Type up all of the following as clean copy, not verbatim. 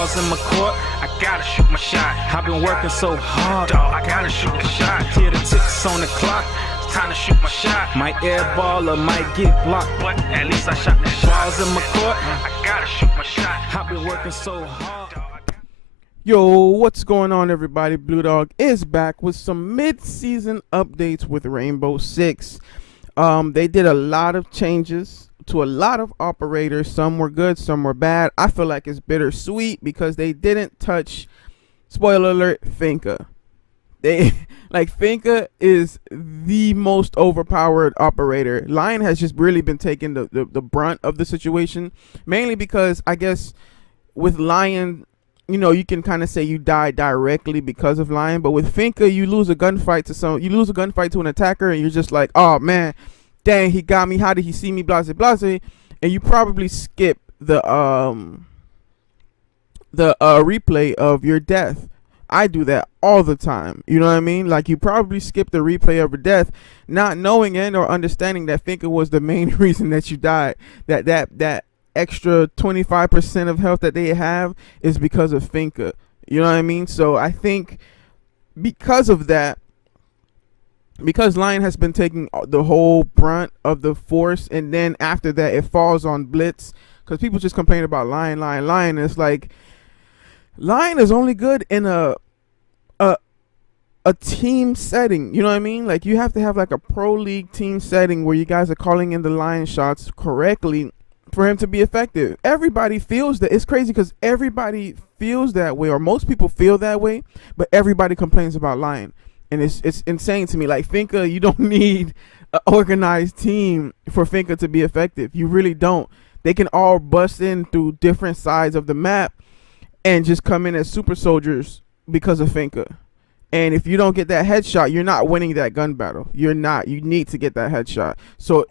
Balls in my court, I gotta shoot my shot. I've been working so hard, dog, I gotta shoot the shot. Hear the ticks on the clock, it's time to shoot my shot. Might airball or might get blocked, but at least I shot the shot. Balls in my court, I gotta shoot my shot. I've been working so hard. Yo, what's going on, everybody? Blue Dog is back with some mid-season updates with Rainbowsix. They did a lot of changes to a lot of operators. Some were good, some were bad. I feel like it's bittersweet because they didn't touch, spoiler alert, Finka. Finka is the most overpowered operator. Lion has just really been taking the brunt of the situation, mainly because I guess with Lion, you know, you can kind of say you die directly because of Lion, but with Finka, you lose a gunfight to an attacker, and you're just like, oh man, dang, he got me. How did he see me? Blase, blase, and you probably skip the replay of your death. I do that all the time. You know what I mean? Like, you probably skip the replay of your death, not knowing and or understanding that Finka was the main reason that you died. That extra 25% of health that they have is because of Finka. You know what I mean? So I think because of that, because Lion has been taking the whole brunt of the force, and then after that it falls on Blitz, because people just complain about Lion. It's like Lion is only good in a team setting. You know what I mean? Like, you have to have like a pro league team setting where you guys are calling in the Lion shots correctly for him to be effective. Everybody feels that. It's crazy because everybody feels that way, or most people feel that way, but everybody complains about Lion, and it's insane to me. Like, Finka, you don't need an organized team for Finka to be effective. You really don't. They can all bust in through different sides of the map and just come in as super soldiers because of Finka. And if you don't get that headshot, you're not winning that gun battle. You're not. You need to get that headshot. So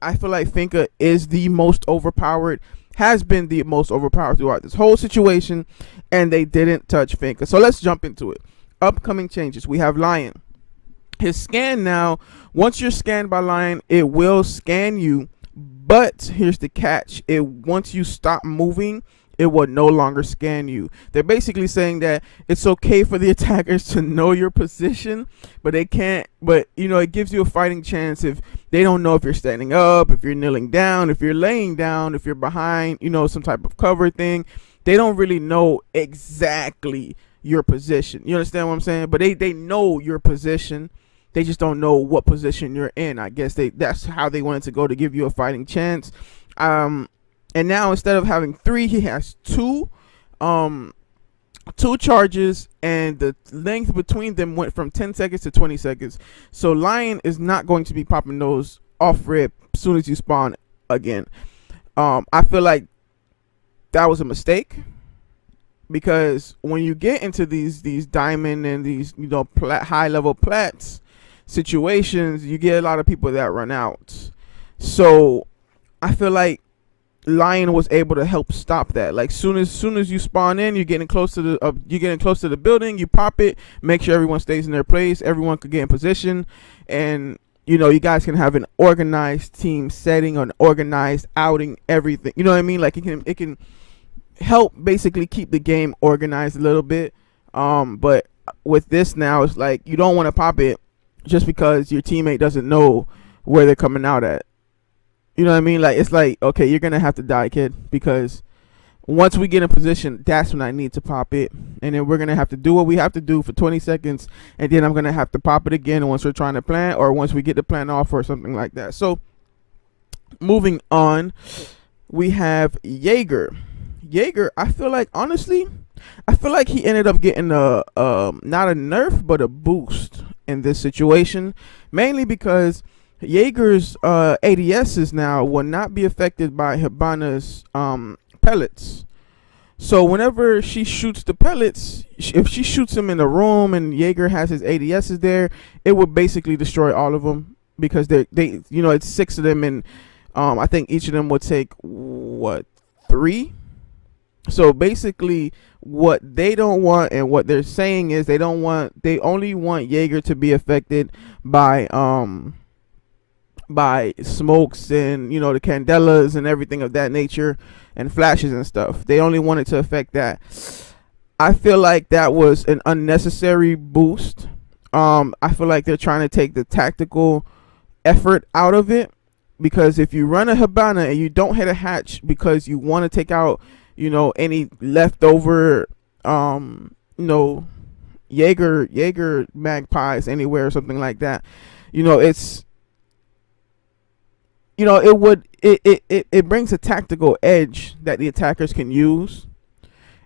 I feel like Finka is the most overpowered, has been the most overpowered throughout this whole situation, and they didn't touch Finka. So let's jump into it. Upcoming changes. We have Lion. His scan now, once you're scanned by Lion, it will scan you, but here's the catch. Once you stop moving, it will no longer scan you. They're basically saying that it's okay for the attackers to know your position, but they can't. But, you know, it gives you a fighting chance if they don't know if you're standing up, if you're kneeling down, if you're laying down, if you're behind, you know, some type of cover thing. They don't really know exactly your position. You understand what I'm saying? But they know your position. They just don't know what position you're in. I guess that's how they wanted to go, to give you a fighting chance. And now instead of having 3, he has 2 charges, and the length between them went from 10 seconds to 20 seconds. So Lion is not going to be popping those off rip as soon as you spawn again. I feel like that was a mistake, because when you get into these diamond and these, you know, high level plats situations, you get a lot of people that run out. So I feel like Lion was able to help stop that. Like, soon as you spawn in, you're getting close to the building, you pop it, make sure everyone stays in their place, everyone could get in position, and, you know, you guys can have an organized team setting, an organized outing, everything. You know what I mean? Like, it can help basically keep the game organized a little bit. But with this now, it's like you don't want to pop it just because your teammate doesn't know where they're coming out at. You know what I mean? Like, it's like, okay, you're going to have to die, kid, because once we get in position, that's when I need to pop it. And then we're going to have to do what we have to do for 20 seconds, and then I'm going to have to pop it again once we're trying to plant, or once we get the plant off, or something like that. So, moving on, we have Jaeger. Jaeger, I feel like, honestly, he ended up getting not a nerf, but a boost in this situation, mainly because Jaeger's ADSs now will not be affected by Hibana's pellets. So whenever she shoots the pellets, if she shoots them in the room and Jaeger has his ADSs there, it will basically destroy all of them, because they you know, it's 6 of them, and I think each of them would take 3. So basically, what they don't want, and what they're saying is they only want Jaeger to be affected by smokes and, you know, the candelas and everything of that nature. and flashes and stuff. They only wanted to affect that. I feel like that was an unnecessary boost. I feel like they're trying to take the tactical effort out of it, because if you run a Hibana and you don't hit a hatch because you want to take out, any leftover, Jaeger magpies anywhere or something like that, it's, it brings a tactical edge that the attackers can use.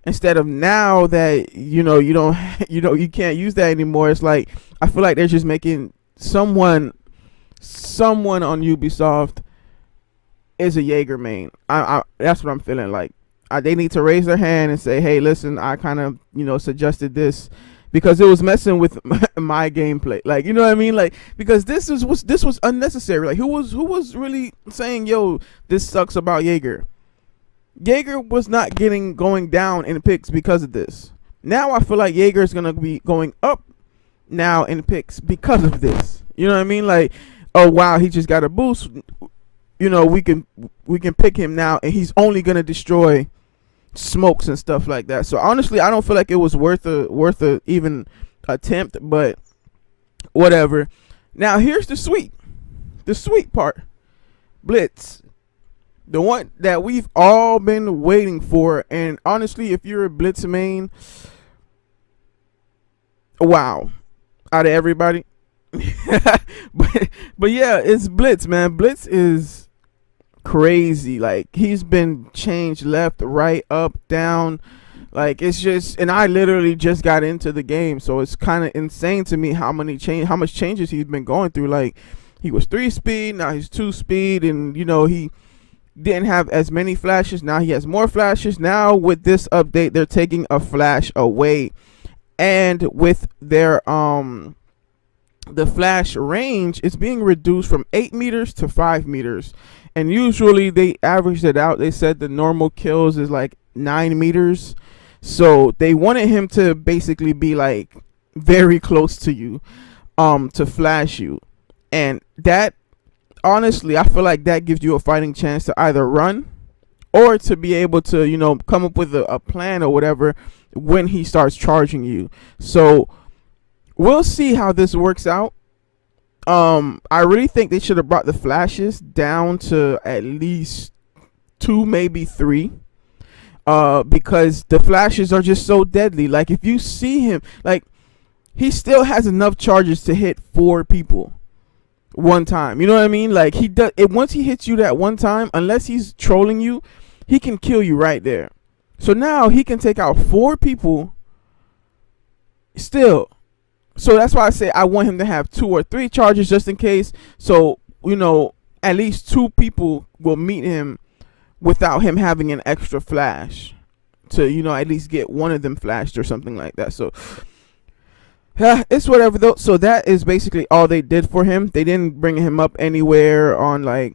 Instead of now that you don't you can't use that anymore. It's like, I feel like they're just making someone on Ubisoft is a Jaeger main. I that's what I'm feeling like. They need to raise their hand and say, hey, listen, I kind of suggested this because it was messing with my gameplay. Like, you know what I mean? Like, because this was unnecessary. Like, who was really saying, yo, this sucks about Jaeger? Jaeger was not going down in picks because of this. Now I feel like Jaeger is gonna be going up now in picks because of this. You know what I mean? Like, oh wow, he just got a boost. We can pick him now, and he's only gonna destroy smokes and stuff like that. So honestly, I don't feel like it was worth a even attempt, but whatever. Now here's the sweet part. Blitz. The one that we've all been waiting for, and honestly, if you're a Blitz main, wow, out of everybody. but yeah, it's Blitz, man. Blitz is crazy. Like, he's been changed left, right, up, down. Like, it's just, and I literally just got into the game, so it's kind of insane to me how much changes he's been going through. Like, he was 3-speed, now he's 2-speed, and he didn't have as many flashes. Now he has more flashes. Now with this update, they're taking a flash away, and with their the flash range is being reduced from 8 meters to 5 meters, and usually they averaged it out. They said the normal kills is like 9 meters, so they wanted him to basically be like very close to you to flash you, and that, honestly, I feel like that gives you a fighting chance to either run or to be able to, come up with a plan or whatever when he starts charging you. So we'll see how this works out. I really think they should have brought the flashes down to at least 2, maybe 3. Because the flashes are just so deadly. Like, if you see him, like, he still has enough charges to hit 4 people one time. You know what I mean? Like, he does it once he hits you that one time, unless he's trolling you, he can kill you right there. So now he can take out 4 people still. So that's why I say I want him to have 2 or 3 charges just in case. So, at least 2 people will meet him without him having an extra flash to, at least get one of them flashed or something like that. So it's whatever though. So that is basically all they did for him. They didn't bring him up anywhere on, like,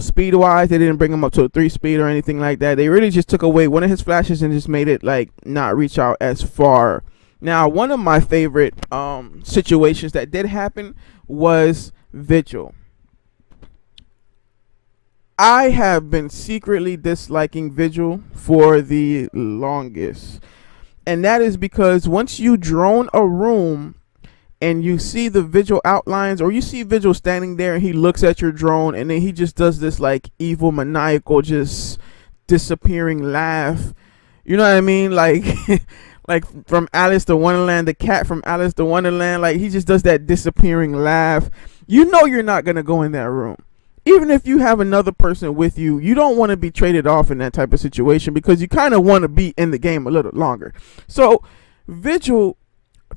speed wise. They didn't bring him up to a 3-speed or anything like that. They really just took away one of his flashes and just made it like not reach out as far. Now, one of my favorite situations that did happen was Vigil. I have been secretly disliking Vigil for the longest. And that is because once you drone a room and you see the Vigil outlines, or you see Vigil standing there and he looks at your drone and then he just does this like evil, maniacal, just disappearing laugh. You know what I mean? Like, like from Alice to Wonderland, the cat from Alice to Wonderland, like he just does that disappearing laugh. You know you're not going to go in that room. Even if you have another person with you, you don't want to be traded off in that type of situation because you kind of want to be in the game a little longer. So Vigil,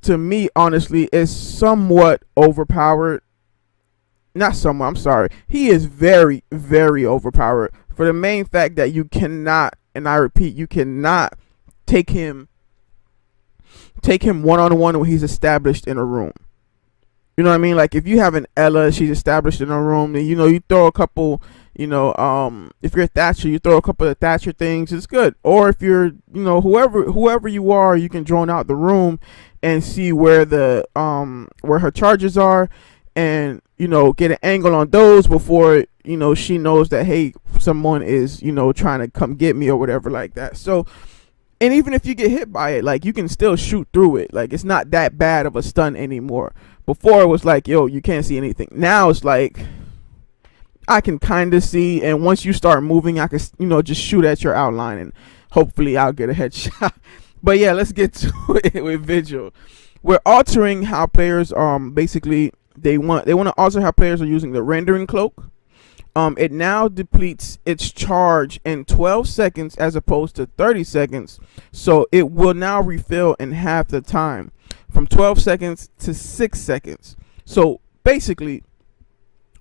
to me, honestly, is somewhat overpowered. Not somewhat, I'm sorry. He is very, very overpowered for the main fact that you cannot, and I repeat, you cannot take him one-on-one when he's established in a room. You know what I mean? Like, if you have an Ella, she's established in a room, then, you throw a couple, if you're a Thatcher, you throw a couple of Thatcher things, it's good. Or if you're, whoever you are, you can drone out the room and see where the, where her charges are. And, get an angle on those before, she knows that, hey, someone is, trying to come get me or whatever like that. So, and even if you get hit by it, like, you can still shoot through it. Like, it's not that bad of a stun anymore. Before it was like, yo, you can't see anything. Now it's like, I can kind of see, and once you start moving, I can, just shoot at your outline, and hopefully I'll get a headshot. But yeah, let's get to it with Vigil. We're altering how players, basically, they want to alter how players are using the rendering cloak. It now depletes its charge in 12 seconds as opposed to 30 seconds. So it will now refill in half the time, from 12 seconds to 6 seconds. So basically,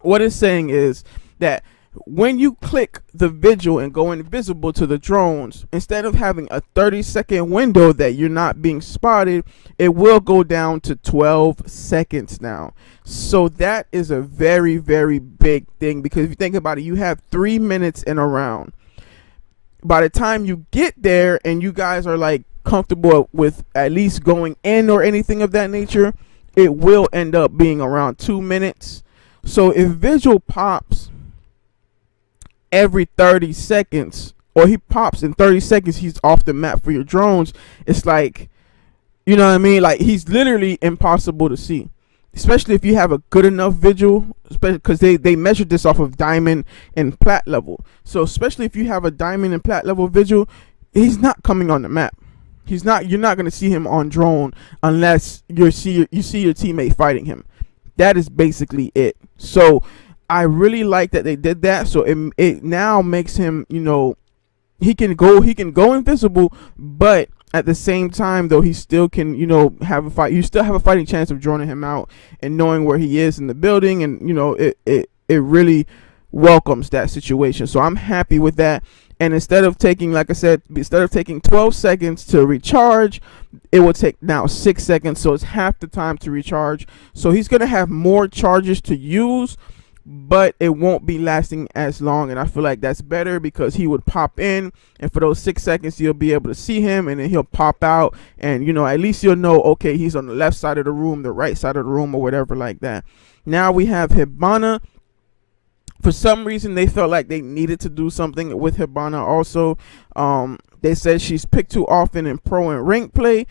what it's saying is that when you click the Vigil and go invisible to the drones, instead of having a 30-second window that you're not being spotted, it will go down to 12 seconds now. So that is a very, very big thing, because if you think about it, you have 3 minutes in a round. By the time you get there and you guys are like comfortable with at least going in or anything of that nature, it will end up being around 2 minutes. So if Vigil pops every 30 seconds, or he pops in 30 seconds, he's off the map for your drones. It's like, you know what I mean? Like, he's literally impossible to see, especially if you have a good enough Vigil, because they measured this off of diamond and plat level. So especially if you have a diamond and plat level Vigil, he's not coming on the map. You're not going to see him on drone unless you see your teammate fighting him. That is basically it. So I really like that they did that. So it now makes him, he can go invisible, but at the same time, though, he still can, have a fight. You still have a fighting chance of droning him out and knowing where he is in the building, and it really welcomes that situation. So I'm happy with that. And instead of taking, like I said, 12 seconds to recharge, it will take now 6 seconds. So it's half the time to recharge. So he's gonna have more charges to use, but it won't be lasting as long, and I feel like that's better, because he would pop in, and for those 6 seconds you'll be able to see him, and then he'll pop out, and at least you'll know, okay, he's on the left side of the room, the right side of the room, or whatever like that. Now we have Hibana. For some reason they felt like they needed to do something with Hibana also. They said she's picked too often in pro and rank play,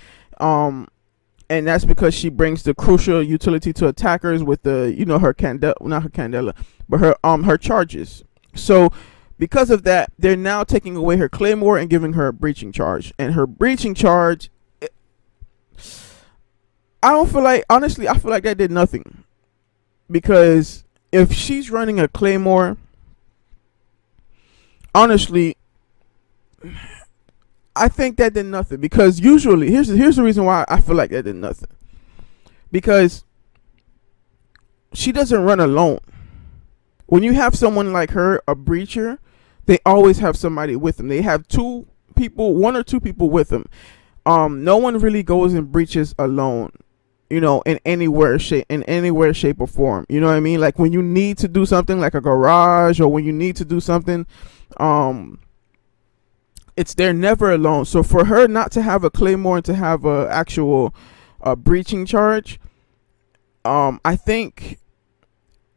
and that's because she brings the crucial utility to attackers with the, her not her candela, but her charges. So because of that, they're now taking away her claymore and giving her a breaching charge. And her breaching charge, honestly, I feel like that did nothing. Because if she's running a claymore, honestly, I think that did nothing, because usually, here's the reason why I feel like that did nothing. Because she doesn't run alone. When you have someone like her, a breacher, they always have somebody with them. They have one or two people with them. No one really goes and breaches alone, in anywhere, shape or form. You know what I mean? Like when you need to do something like a garage, or when you need to do something, they're never alone. So for her not to have a claymore and to have a actual breaching charge, I think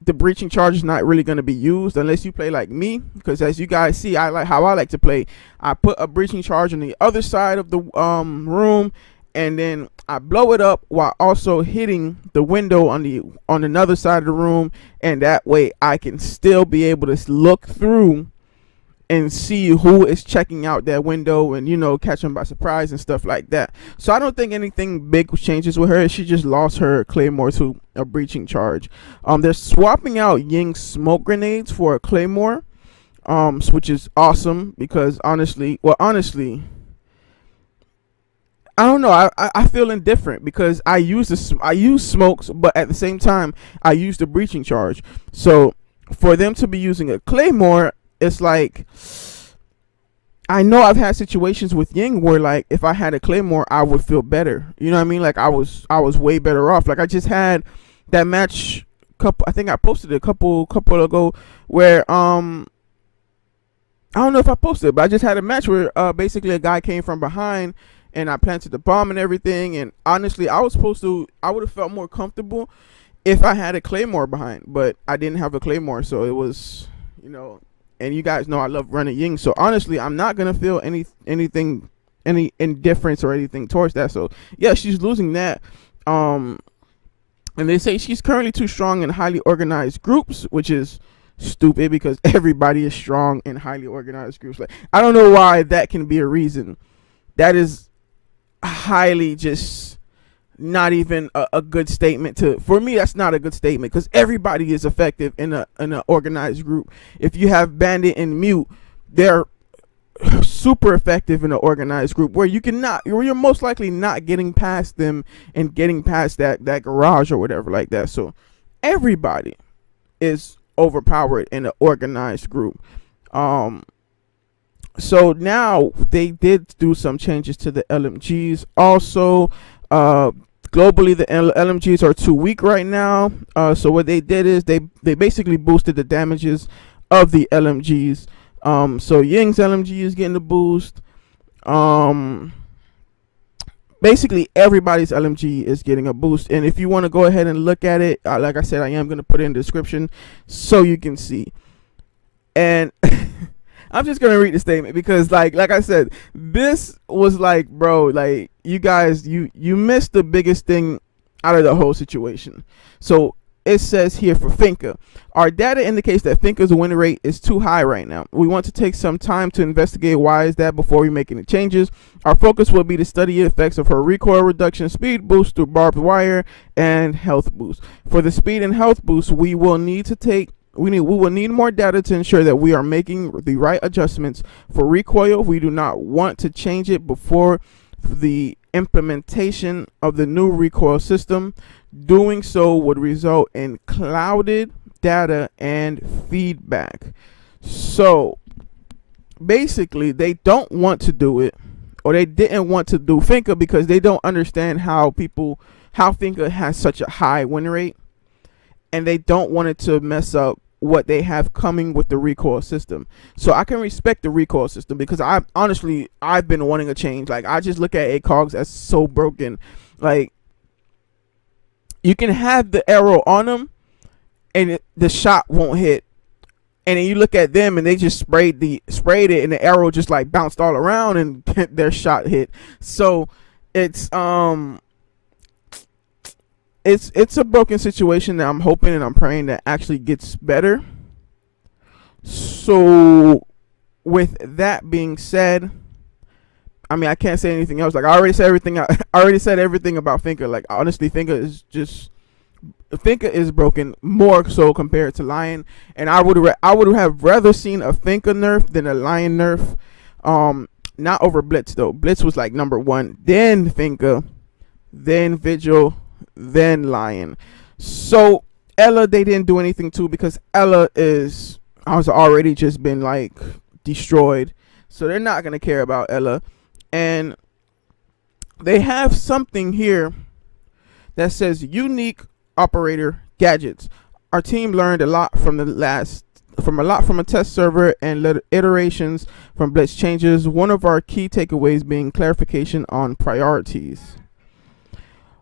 the breaching charge is not really going to be used unless you play like me, because as you guys see, I like to play. I put a breaching charge on the other side of the room, and then I blow it up while also hitting the window on another side of the room, and that way I can still be able to look through and see who is checking out that window, and catch them by surprise and stuff like that. So I don't think anything big changes with her. She just lost her claymore to a breaching charge. They're swapping out Ying's smoke grenades for a claymore, which is awesome, because honestly, I don't know. I feel indifferent, because I use smokes, but at the same time I use the breaching charge. So for them to be using a claymore, it's like, I know I've had situations with Ying where, like, if I had a claymore, I would feel better. You know what I mean? Like I was way better off. Like I just had that match I think I posted it a couple ago, where I don't know if I posted it, but I just had a match where basically a guy came from behind and I planted the bomb and everything, and honestly I would have felt more comfortable if I had a Claymore behind, but I didn't have a Claymore, so it was, you know. And you guys know I love running Ying, so honestly, I'm not gonna feel any indifference or anything towards that. So yeah, she's losing that. And they say she's currently too strong in highly organized groups, which is stupid because everybody is strong in highly organized groups. Like, I don't know why that can be a reason. That is highly just not even a good statement to. For me, that's not a good statement because everybody is effective in an organized group. If you have Bandit and Mute, they're super effective in an organized group where you're most likely not getting past them and getting past that garage or whatever like that. So everybody is overpowered in an organized group. So now they did do some changes to the LMGs. Also, globally the LMGs are too weak right now. So what they did is they basically boosted the damages of the LMGs. So Ying's LMG is getting a boost. Basically everybody's LMG is getting a boost. And if you want to go ahead and look at it, like I said, I am going to put it in the description so you can see. And I'm just going to read the statement because like I said, this was like, bro, like you guys, you missed the biggest thing out of the whole situation. So it says here for Finka, our data indicates that Finka's win rate is too high right now. We want to take some time to investigate why is that before we make any changes. Our focus will be to study the effects of her recoil reduction, speed boost through barbed wire, and health boost. For the speed and health boost, we will need more data to ensure that we are making the right adjustments. For recoil, we do not want to change it before the implementation of the new recoil system. Doing so would result in clouded data and feedback. So basically they don't want to do it, or they didn't want to do Finka because they don't understand how Finka has such a high win rate, and they don't want it to mess up what they have coming with the recoil system. So I can respect the recoil system because I've been wanting a change. Like, I just look at ACOGs as so broken. Like, you can have the arrow on them and the shot won't hit, and then you look at them and they just sprayed it and the arrow just like bounced all around and their shot hit. So it's a broken situation that I'm hoping and I'm praying that actually gets better. So with that being said, I mean, I can't say anything else. Like, I already said everything. I already said everything about Finka. Like, honestly, Finka is broken, more so compared to Lion. And I would have rather seen a Finka nerf than a Lion nerf. Not over Blitz though. Blitz was like number one, then Finka, then Vigil, then Lion. So Ella, they didn't do anything to because Ella has already just been like destroyed. So they're not gonna care about Ella. And they have something here that says unique operator gadgets. Our team learned a lot from a test server and iterations from Blitz changes. One of our key takeaways being clarification on priorities.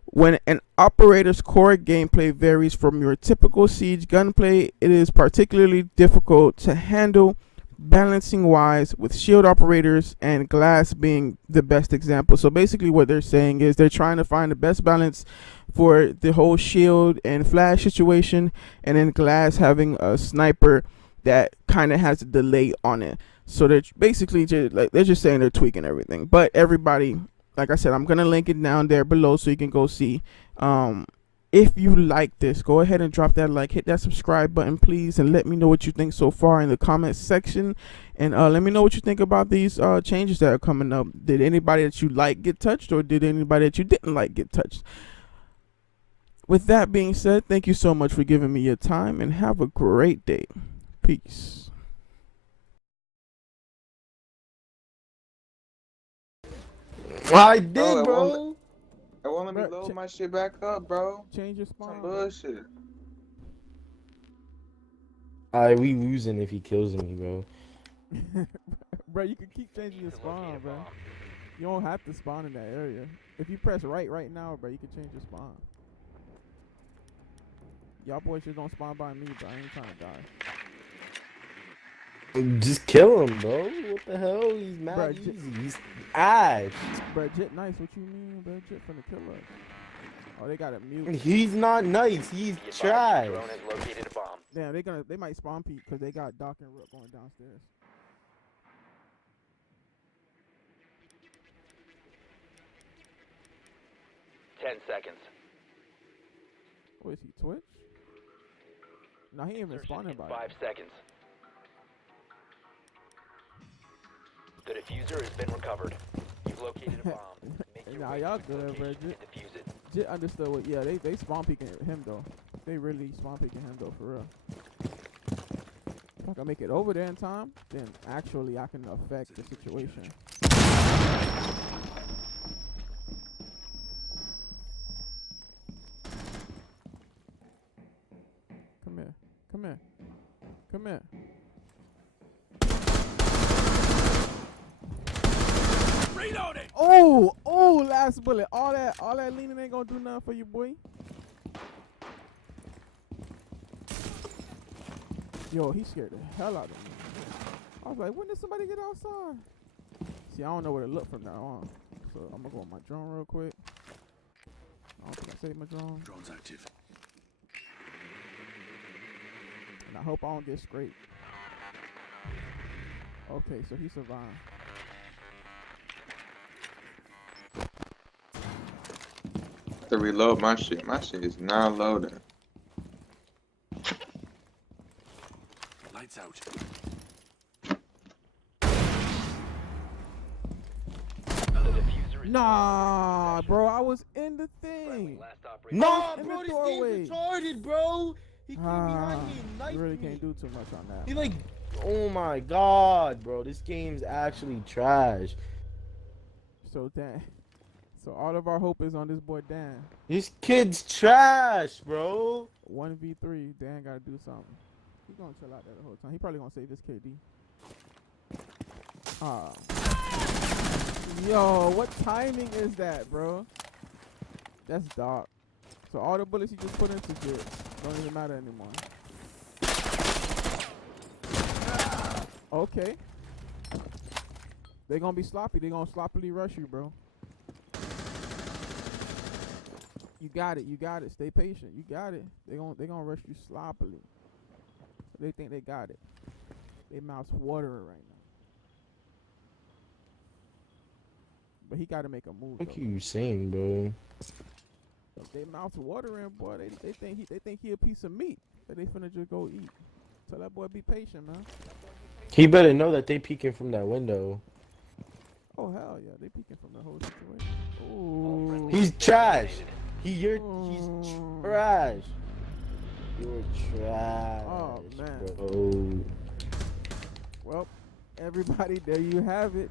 When an operator's core gameplay varies from your typical Siege gunplay, it is particularly difficult to handle balancing wise, with shield operators and glass being the best example. So basically what they're saying is they're trying to find the best balance for the whole shield and flash situation, and then glass having a sniper that kind of has a delay on it. So they're basically they're just saying they're tweaking everything. But everybody, like I said, I'm gonna link it down there below so you can go see. If you like this, go ahead and drop that like, hit that subscribe button, please, and let me know what you think so far in the comments section. And let me know what you think about these changes that are coming up. Did anybody that you like get touched, or did anybody that you didn't like get touched? With that being said, thank you so much for giving me your time, and have a great day. Peace. I did, bro. I want to load my shit back up, bro. Change your spawn. Some bullshit. Alright, we losing if he kills me, bro. Bro, you can keep changing your spawn, bro. You don't have to spawn in that area. If you press right now, bro, you can change your spawn. Y'all boys just don't spawn by me, bro. I ain't trying to die. Just kill him, bro. What the hell? He's mad Bruh, easy. He's ash. Bro, Jit nice. What you mean, bro? Jit finna kill us. Oh, they got a mute. He's not nice. He's trash. Drone has located a bomb. Damn, they might spawn peek because they got Doc and Rook going downstairs. Ten seconds. What is he, Twitch? No, he ain't even spawning by. 5 seconds. The diffuser has been recovered. You've located a bomb. Make your Nah, way y'all to the good, bro. location and defuse it. Jit understood what. Yeah, they spawn peeking him though. They really spawn peeking him though, for real. If I can make it over there in time, then actually I can affect the situation. Come here. Come here. Come here. Reloading. Oh, oh, last bullet. All that leaning ain't gonna do nothing for you, boy. Yo, he scared the hell out of me. I was like, when did somebody get outside? See, I don't know where to look from now on. So I'm gonna go on my drone real quick. I don't think I saved my drone. Drone's active. And I hope I don't get scraped. Okay, so he survived. To reload my shit. My shit is not loading. Lights out. The diffuser is Nah, bro, I was in the friendly. thing. Last operator. Nah, in bro, the this doorway. game's retarded, bro. He came behind me and You knifed really me. can't do too much on that. He like, oh my god, bro. This game's actually trash. So Dan, so all of our hope is on this boy Dan. This kid's trash, bro. 1v3, Dan gotta do something. He's gonna chill out there the whole time. He probably gonna save his KD. Ah. Yo, what timing is that, bro? That's dark. So all the bullets he just put into Jit don't even matter anymore. Okay. They gonna be sloppy. They gonna sloppily rush you, bro. You got it. You got it. Stay patient. You got it. They gonna rush you sloppily. They think they got it. They mouth's watering right now. But he got to make a move. What though. are you saying, bro? If they mouth's watering, boy, they think he a piece of meat that they finna just go eat. Tell that boy be patient, man. He better know that they peeking from that window. Oh hell yeah, they peeking from the whole situation. Ooh. He's trash. He's Ooh. trash. You're trash. Oh, man. Bro. Well, everybody, there you have it.